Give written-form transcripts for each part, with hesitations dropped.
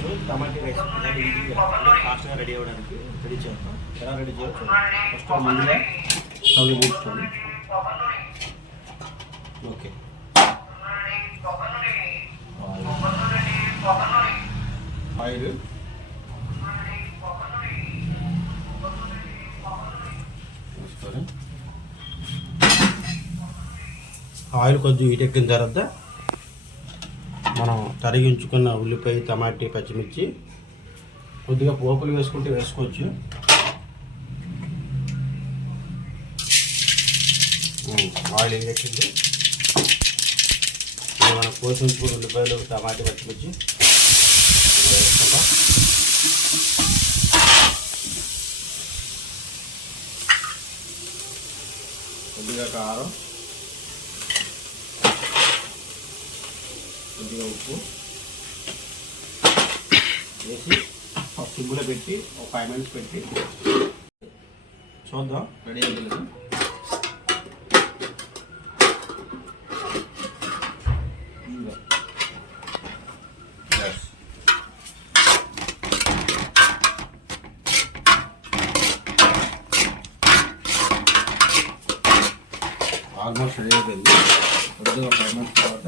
ఈరోజు టమాటా రైస్ ఇలాంటి ఈజీగా అంటే ఫాస్ట్గా రెడీ అవ్వడానికి రెడీ చేస్తాం. ఎలా రెడీ చేయొచ్చు? ఫస్ట్ ముందుగా స్టవ్ వెలిగించుకోండి. ఓకే, ఆయిల్ వేసుకొని ఆయిల్ కొంచెం హీటెక్కిన తర్వాత మనం తరిగించుకున్న ఉల్లిపాయ, టమాటీ, పచ్చిమిర్చి కొద్దిగా పోపులు వేసుకుంటే వేసుకోవచ్చు. ఆయిల్ వేసింది మనం పోషించుకున్న ఉల్లిపాయలు, టమాటీ, పచ్చిమిర్చి వేసుకుంటాం. కొద్దిగా కారం, కొద్దిగా ఉప్పు వేసి సిమ్లో పెట్టి ఒక 5 minutes పెట్టి చూద్దాం రెడీ అయ్యలేదు. ఆల్మోస్ట్ రెడీ అయిపోయింది. కొద్దిగా ఒక 5 minutes తర్వాత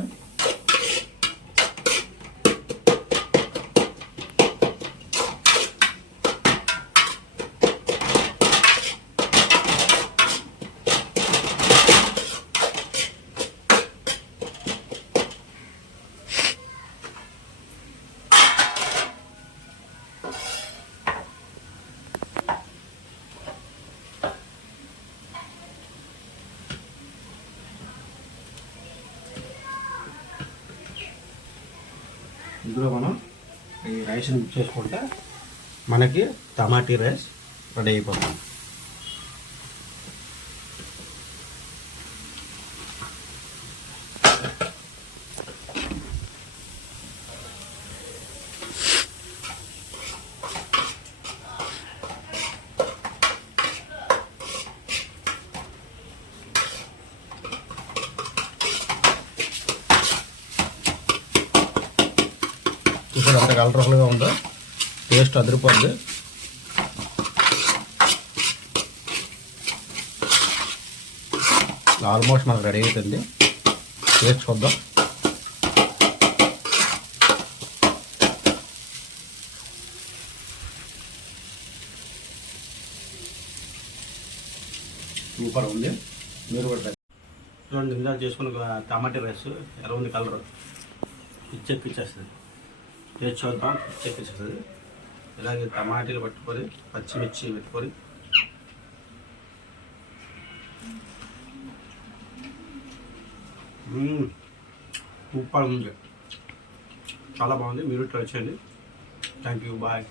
ఇందులో మనం ఈ రైస్ని మిక్స్ చేసుకుంటే మనకి టమాటీ రైస్ రెడీ అయిపోతుంది. ఇప్పుడు అంత కలర్ఫుల్గా ఉందో, టేస్ట్ అదిరిపోద్ది. ఆల్మోస్ట్ మనకు రెడీ అవుతుంది. టేస్ట్ చూద్దాం. సూపర్ ఉంది. మీరు కూడా చూడండి, ఇందాక చేసుకున్న టమాటా రైస్ ఎలా ఉంది, కలర్ ఇచ్చేస్తుంది. టేస్ట్ చూద్దాం. ఇచ్చేస్తుంది. ఇలాగే టమాటీలు పట్టుకొని, పచ్చిమిర్చి పెట్టుకొని సూపర్ ఉంది. చాలా బాగుంది. మీరు ట్రై చేయండి. Thank you. బాయ్.